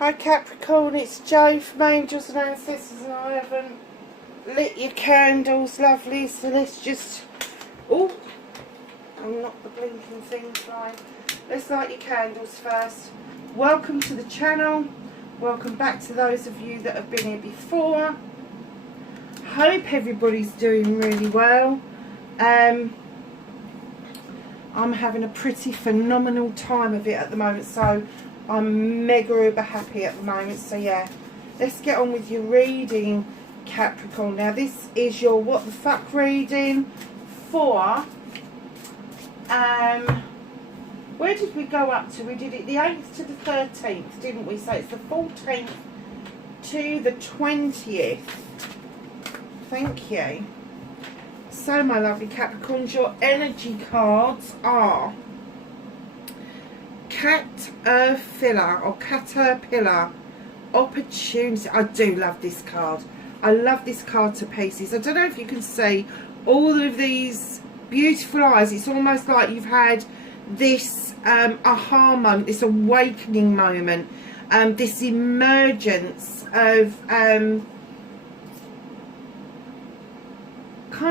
Hi Capricorn, it's Jo from Angels and Ancestors, and I haven't lit your candles, lovely, so let's just... Oh, I'm not the blinking thing flying. Let's light your candles first. Welcome to the channel. Welcome back to those of you that have been here before. Hope everybody's doing really well. I'm having a pretty phenomenal time of it at the moment, so I'm mega uber happy at the moment. So yeah, let's get on with your reading, Capricorn. Now this is your what the fuck reading for where did we go up to? We did it the 8th to the 13th, didn't we? So it's the 14th to the 20th. Thank you. So my lovely Capricorns, your energy cards are Caterpillar, Opportunity. I do love this card. I love this card to pieces. I don't know if you can see all of these beautiful eyes. It's almost like you've had this aha moment, this awakening moment, this emergence of kind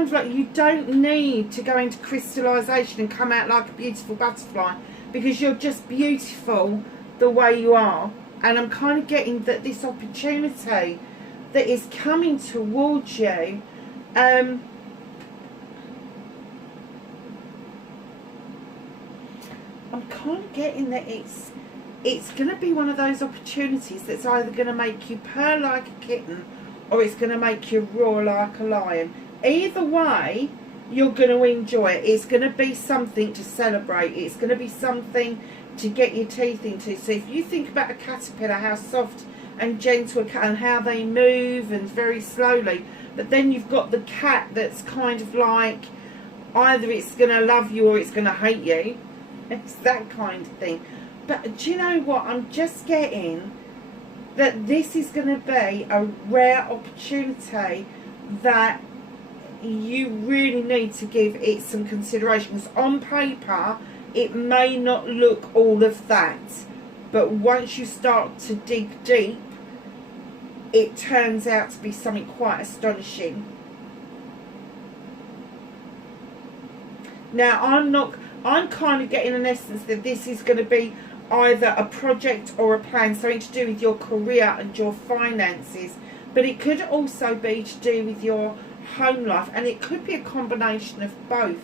of like you don't need to go into crystallization and come out like a beautiful butterfly, because you're just beautiful the way you are. And I'm kind of getting that this opportunity that is coming towards you, I'm kind of getting that it's going to be one of those opportunities that's either going to make you purr like a kitten or it's going to make you roar like a lion. Either way, you're going to enjoy it. It's going to be something to celebrate. It's going to be something to get your teeth into. So if you think about a caterpillar, how soft and gentle a cat, and how they move and very slowly, but then you've got the cat that's kind of like either it's going to love you or it's going to hate you. It's that kind of thing. But do you know what? I'm just getting that this is going to be a rare opportunity that you really need to give it some consideration. Because on paper it may not look all of that, but once you start to dig deep, it turns out to be something quite astonishing. Now I'm kind of getting an essence that this is going to be either a project or a plan, something to do with your career and your finances, but it could also be to do with your home life, and it could be a combination of both.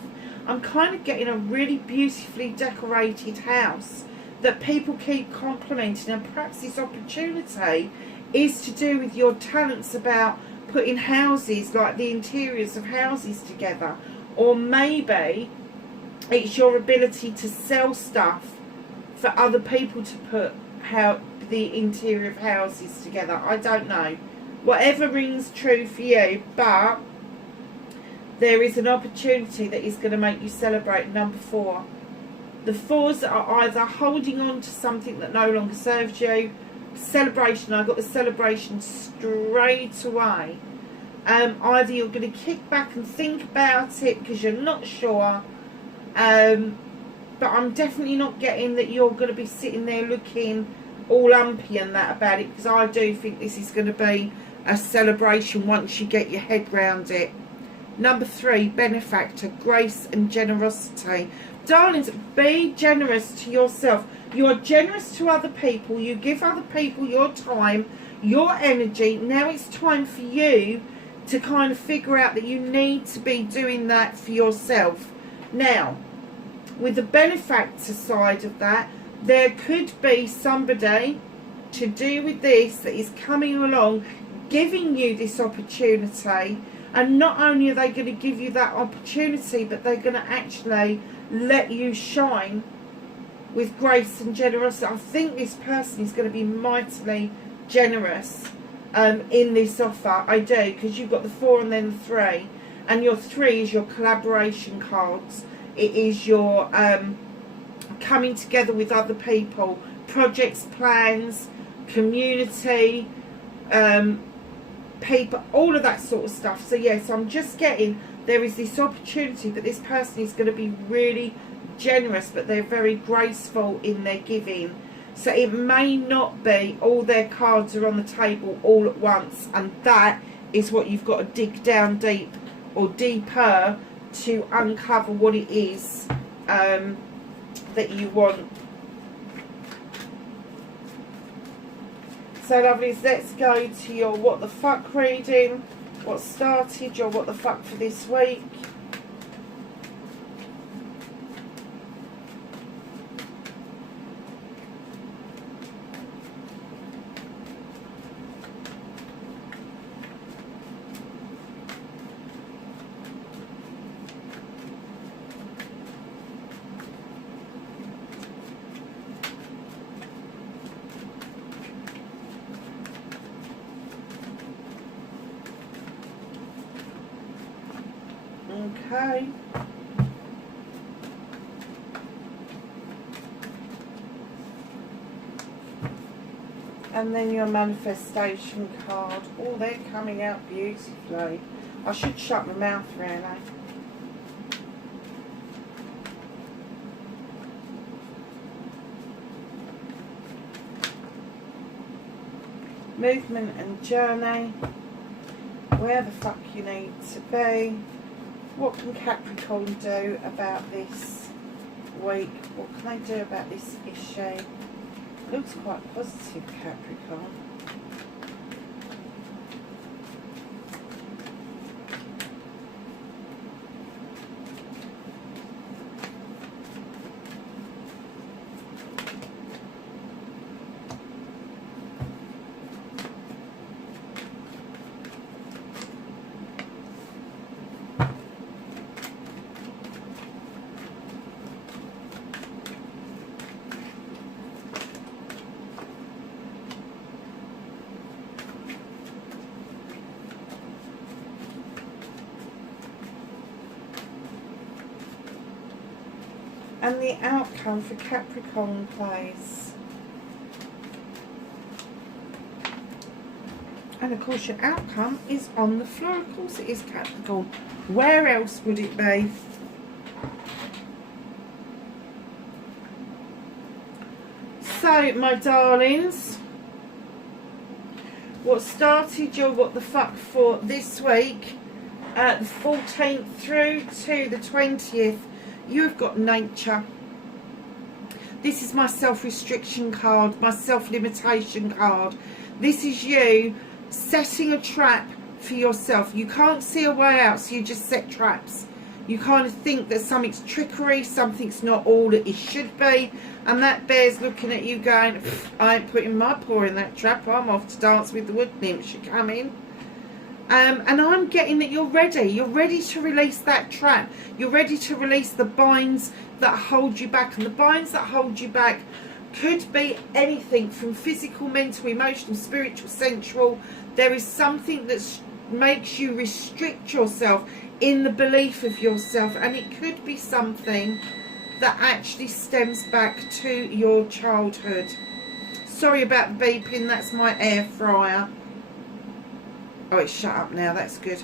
I'm kind of getting a really beautifully decorated house that people keep complimenting, and perhaps this opportunity is to do with your talents about putting houses, like the interiors of houses together, or maybe it's your ability to sell stuff for other people to put the interior of houses together. I don't know. Whatever rings true for you, but there is an opportunity that is going to make you celebrate. Number 4. The 4s are either holding on to something that no longer serves you. Celebration. I got the celebration straight away. Either you're going to kick back and think about it because you're not sure. But I'm definitely not getting that you're going to be sitting there looking all lumpy and that about it, because I do think this is going to be a celebration once you get your head round it. Number 3, benefactor, grace and generosity. Darlings, be generous to yourself. You are generous to other people. You give other people your time, your energy. Now it's time for you to kind of figure out that you need to be doing that for yourself. Now, with the benefactor side of that, there could be somebody to do with this that is coming along, giving you this opportunity. And not only are they going to give you that opportunity, but they're going to actually let you shine with grace and generosity. I think this person is going to be mightily generous in this offer. I do, because you've got the 4 and then the 3. And your 3 is your collaboration cards. It is your coming together with other people, projects, plans, community, people, all of that sort of stuff. So yes, I'm just getting there is this opportunity, but this person is going to be really generous, but they're very graceful in their giving. So it may not be all their cards are on the table all at once, and that is what you've got to dig down deep or deeper to uncover what it is that you want. So lovelies, let's go to your what the fuck reading. What started your what the fuck for this week? Okay. And then your manifestation card. Oh, they're coming out beautifully. I should shut my mouth, really. Movement and journey. Where the fuck you need to be. What can Capricorn do about this week? What can they do about this issue? Looks quite positive, Capricorn. And the outcome for Capricorn, please. And of course your outcome is on the floor. Of course it is, Capricorn. Where else would it be? So, my darlings, what started your what the fuck for this week, the 14th through to the 20th, you've got nature. This is my self-restriction card, my self-limitation card. This is you setting a trap for yourself. You can't see a way out, so you just set traps. You kind of think that something's trickery, something's not all that it should be, and that bear's looking at you going, I ain't putting my paw in that trap, I'm off to dance with the wood nymphs, you come in. And I'm getting that you're ready to release that trap. You're ready to release the binds that hold you back. And the binds that hold you back could be anything from physical, mental, emotional, spiritual, sensual. There is something that makes you restrict yourself in the belief of yourself. And it could be something that actually stems back to your childhood. Sorry about beeping, that's my air fryer. Oh, it's shut up now, that's good.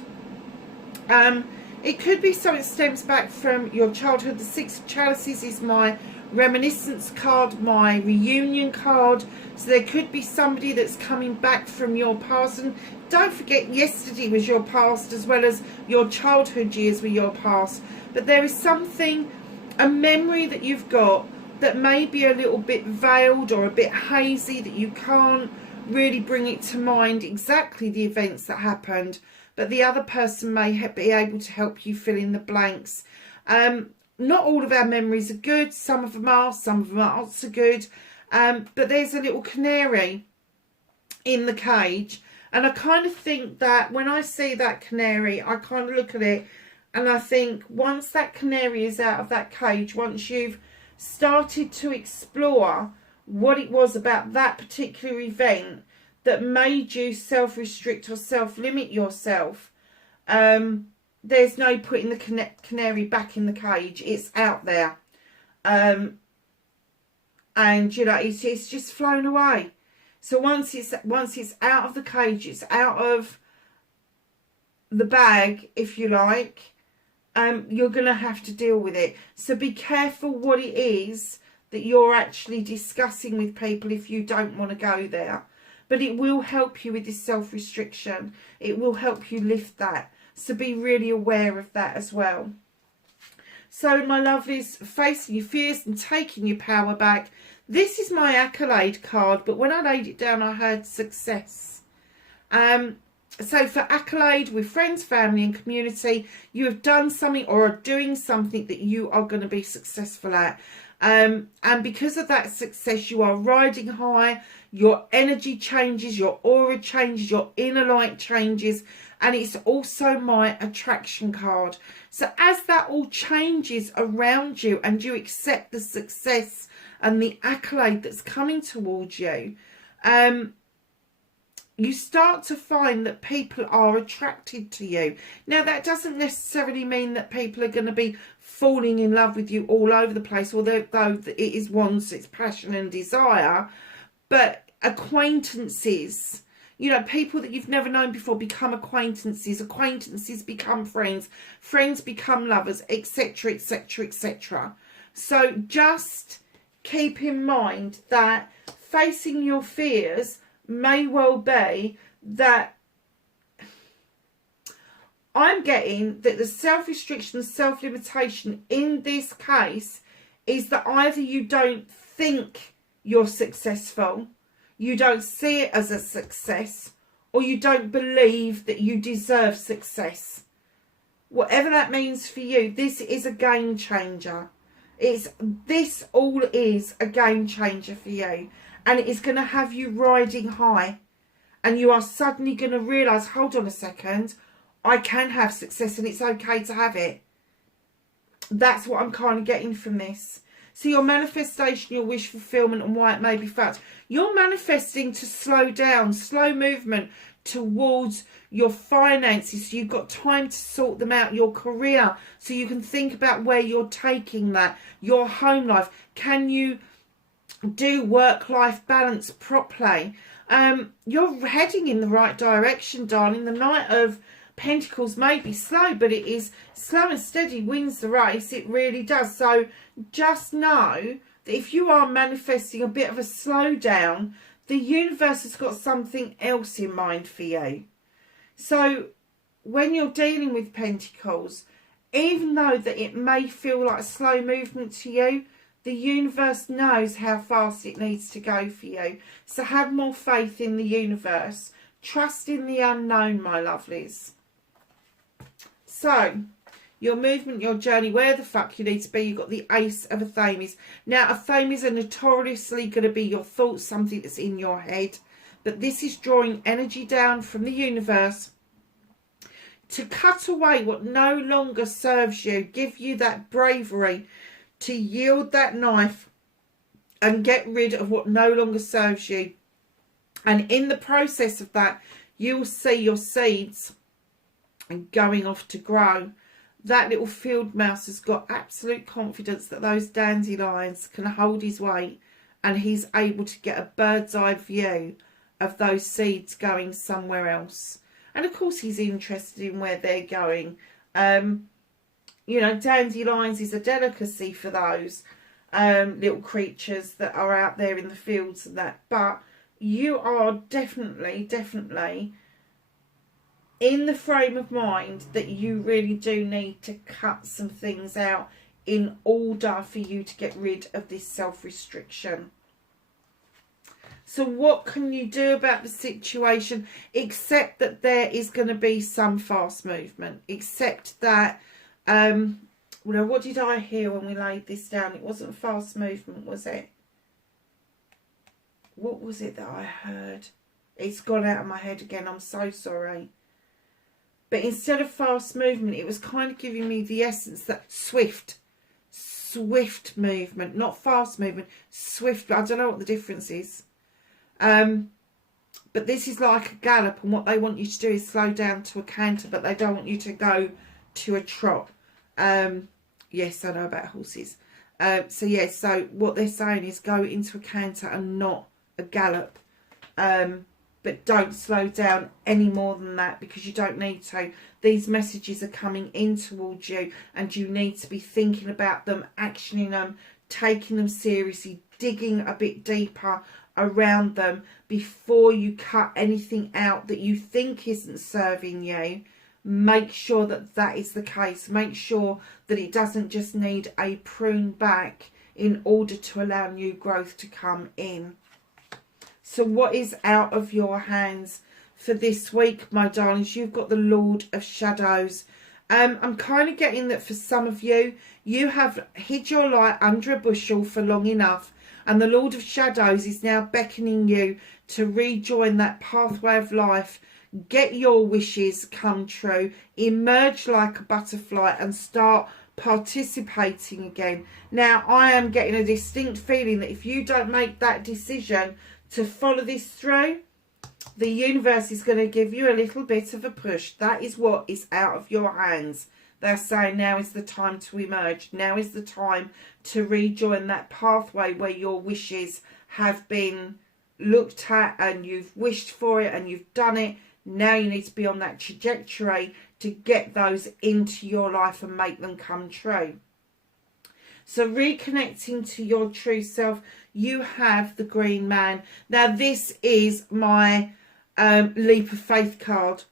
It could be something that stems back from your childhood. The Six of Chalices is my reminiscence card, my reunion card. So there could be somebody that's coming back from your past. And don't forget, yesterday was your past as well as your childhood years were your past. But there is something, a memory that you've got that may be a little bit veiled or a bit hazy, that you can't really bring it to mind exactly the events that happened, but the other person may be able to help you fill in the blanks. Not all of our memories are good. Some of them are, some of them aren't so good. But there's a little canary in the cage, and I kind of think that when I see that canary, I kind of look at it and I think once that canary is out of that cage, once you've started to explore what it was about that particular event that made you self-restrict or self-limit yourself, there's no putting the canary back in the cage. It's out there. And, you know, it's just flown away. So once it's out of the cage, it's out of the bag, if you like, you're going to have to deal with it. So be careful what it is that you're actually discussing with people if you don't want to go there. But it will help you with this self-restriction. It will help you lift that. So be really aware of that as well. So my lovelies, facing your fears and taking your power back. This is my accolade card, but when I laid it down, I heard success. So for accolade with friends, family and community, you have done something or are doing something that you are going to be successful at. And because of that success, you are riding high, your energy changes, your aura changes, your inner light changes, and it's also my attraction card. So as that all changes around you and you accept the success and the accolade that's coming towards you, you start to find that people are attracted to you. Now, that doesn't necessarily mean that people are going to be falling in love with you all over the place, although it is once it's passion and desire. But acquaintances, you know, people that you've never known before become acquaintances, acquaintances become friends, friends become lovers, etc, etc, etc. So just keep in mind that facing your fears may well be that I'm getting that the self-restriction, self-limitation in this case is that either you don't think you're successful, you don't see it as a success, or you don't believe that you deserve success. Whatever that means for you, this is a game changer. This all is a game changer for you. And it is going to have you riding high. And you are suddenly going to realise, hold on a second, I can have success and it's okay to have it. That's what I'm kind of getting from this. So your manifestation, your wish fulfillment and why it may be fact. You're manifesting to slow down, slow movement towards your finances. So you've got time to sort them out. Your career, so you can think about where you're taking that. Your home life. Can you do work-life balance properly? You're heading in the right direction, darling. The Knight of Pentacles may be slow, but it is slow and steady wins the race. It really does. So just know that if you are manifesting a bit of a slowdown, the universe has got something else in mind for you. So when you're dealing with Pentacles, even though that it may feel like slow movement to you, the universe knows how fast it needs to go for you. So have more faith in the universe. Trust in the unknown, my lovelies. So, your movement, your journey, where the fuck you need to be. You've got the Ace of Athames. Now, Athames are notoriously going to be your thoughts, something that's in your head. But this is drawing energy down from the universe to cut away what no longer serves you. Give you that bravery to yield that knife and get rid of what no longer serves you. And in the process of that, you will see your seeds going off to grow. That little field mouse has got absolute confidence that those dandelions can hold his weight, and he's able to get a bird's eye view of those seeds going somewhere else. And of course he's interested in where they're going. You know, dandelions is a delicacy for those little creatures that are out there in the fields and that. But you are definitely in the frame of mind that you really do need to cut some things out in order for you to get rid of this self-restriction. So what can you do about the situation? Except that there is going to be some fast movement. Except that, well, what did I hear when we laid this down? It wasn't fast movement, was it? What was it that I heard? It's gone out of my head again. I'm so sorry. But instead of fast movement, it was kind of giving me the essence that swift movement, not fast movement, swift. I don't know what the difference is. But this is like a gallop, and what they want you to do is slow down to a canter, but they don't want you to go to a trot. Yes, I know about horses. So yeah, so what they're saying is go into a canter and not a gallop. But don't slow down any more than that, because you don't need to. These messages are coming in towards you, and you need to be thinking about them, actioning them, taking them seriously, digging a bit deeper around them before you cut anything out that you think isn't serving you. Make sure that that is the case. Make sure that it doesn't just need a prune back in order to allow new growth to come in. So what is out of your hands for this week, my darlings? You've got the Lord of Shadows. I'm kind of getting that for some of you, you have hid your light under a bushel for long enough, and the Lord of Shadows is now beckoning you to rejoin that pathway of life. Get your wishes come true, emerge like a butterfly and start participating again. Now, I am getting a distinct feeling that if you don't make that decision to follow this through, the universe is going to give you a little bit of a push. That is what is out of your hands. They're saying now is the time to emerge. Now is the time to rejoin that pathway where your wishes have been looked at and you've wished for it and you've done it. Now you need to be on that trajectory to get those into your life and make them come true. So reconnecting to your true self, you have the Green Man. Now this is my leap of faith card.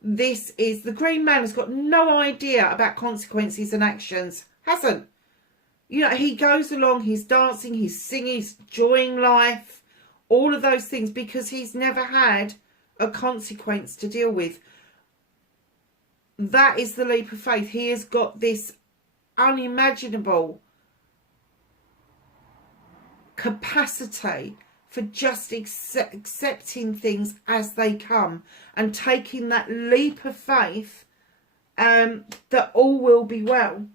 This is the Green Man has got no idea about consequences and actions. Hasn't. You know, he goes along, he's dancing, he's singing, he's enjoying life, all of those things because he's never had a consequence to deal with. That is the leap of faith. He has got this unimaginable capacity for just accepting things as they come and taking that leap of faith that all will be well.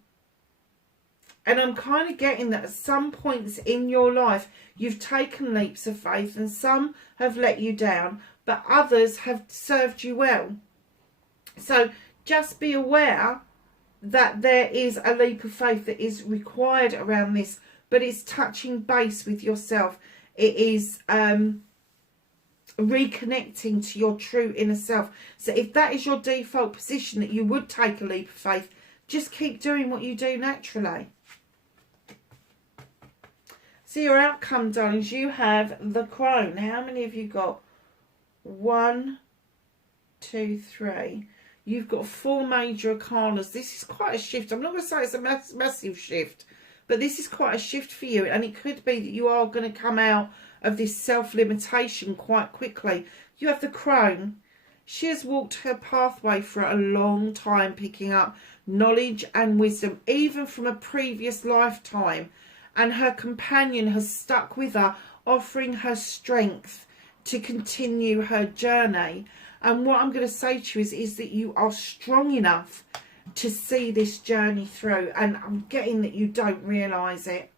And I'm kind of getting that at some points in your life you've taken leaps of faith and some have let you down, but others have served you well. So just be aware that there is a leap of faith that is required around this, but it's touching base with yourself. It is reconnecting to your true inner self. So if that is your default position, that you would take a leap of faith, just keep doing what you do naturally. So your outcome, darlings, you have the Crone. How many have you got? 1, 2, 3. You've got 4 major arcanas. This is quite a shift. I'm not going to say it's a massive shift, but this is quite a shift for you. And it could be that you are going to come out of this self-limitation quite quickly. You have the Crone. She has walked her pathway for a long time, picking up knowledge and wisdom, even from a previous lifetime. And her companion has stuck with her, offering her strength to continue her journey. And what I'm going to say to you is that you are strong enough to see this journey through. And I'm getting that you don't realise it.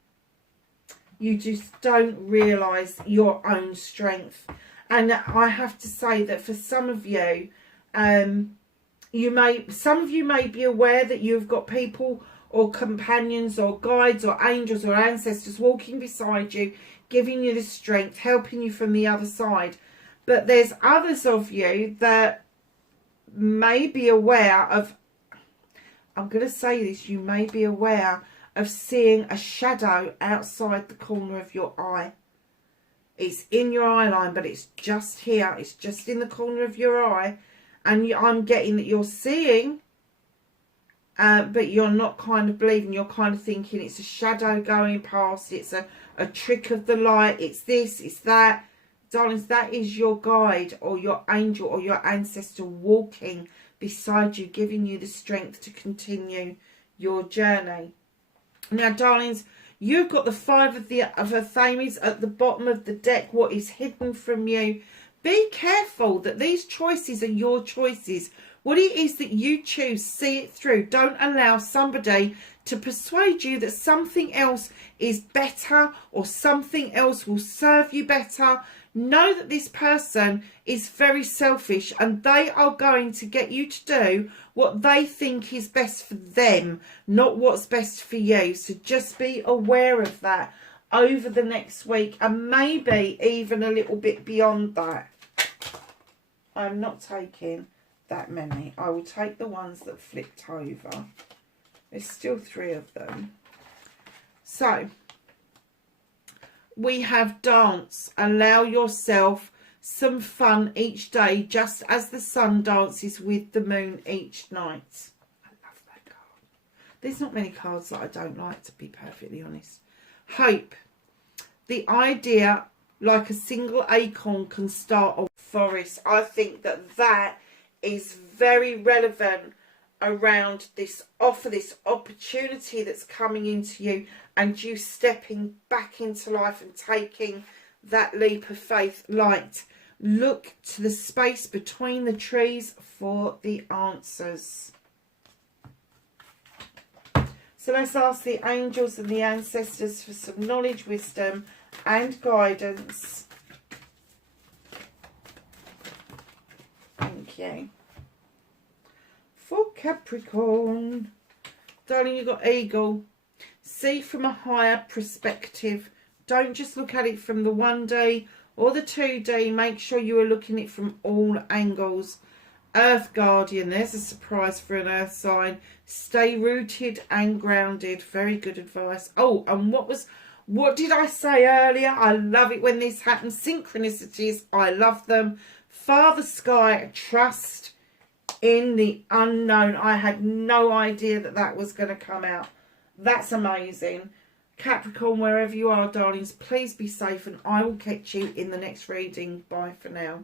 You just don't realise your own strength. And I have to say that for some of you, some of you may be aware that you've got people or companions or guides or angels or ancestors walking beside you, giving you the strength, helping you from the other side. But there's others of you that may be aware of, I'm going to say this, you may be aware of seeing a shadow outside the corner of your eye. It's in your eye line, but it's just here. It's just in the corner of your eye. And I'm getting that you're seeing, but you're not kind of believing. You're kind of thinking it's a shadow going past. It's a trick of the light. It's this, it's that. Darlings, that is your guide or your angel or your ancestor walking beside you, giving you the strength to continue your journey. Now, darlings, you've got the 5 of Thames at the bottom of the deck. What is hidden from you? Be careful that these choices are your choices. What it is that you choose, see it through. Don't allow somebody to persuade you that something else is better or something else will serve you better. Know that this person is very selfish and they are going to get you to do what they think is best for them, not what's best for you. So just be aware of that over the next week and maybe even a little bit beyond that. I'm not taking that many. I will take the ones that flipped over. There's still 3 of them. So we have dance. Allow yourself some fun each day, just as the sun dances with the moon each night. I love that card. There's not many cards that I don't like, to be perfectly honest. Hope. The idea, like a single acorn can start a forest. I think that that is very relevant around this offer, this opportunity that's coming into you, and you stepping back into life and taking that leap of faith. Light. Look to the space between the trees for the answers. So let's ask the angels and the ancestors for some knowledge, wisdom and guidance. Thank you. For Capricorn, darling, you got eagle. See from a higher perspective. Don't just look at it from the 1D or the 2D. Make sure you are looking at it from all angles. Earth guardian, there's a surprise for an earth sign. Stay rooted and grounded. Very good advice. Oh, and what did I say earlier? I love it when this happens. Synchronicities, I love them. Father Sky, trust in the unknown. I had no idea that that was going to come out. That's amazing. Capricorn, wherever you are, darlings, please be safe, and I will catch you in the next reading. Bye for now.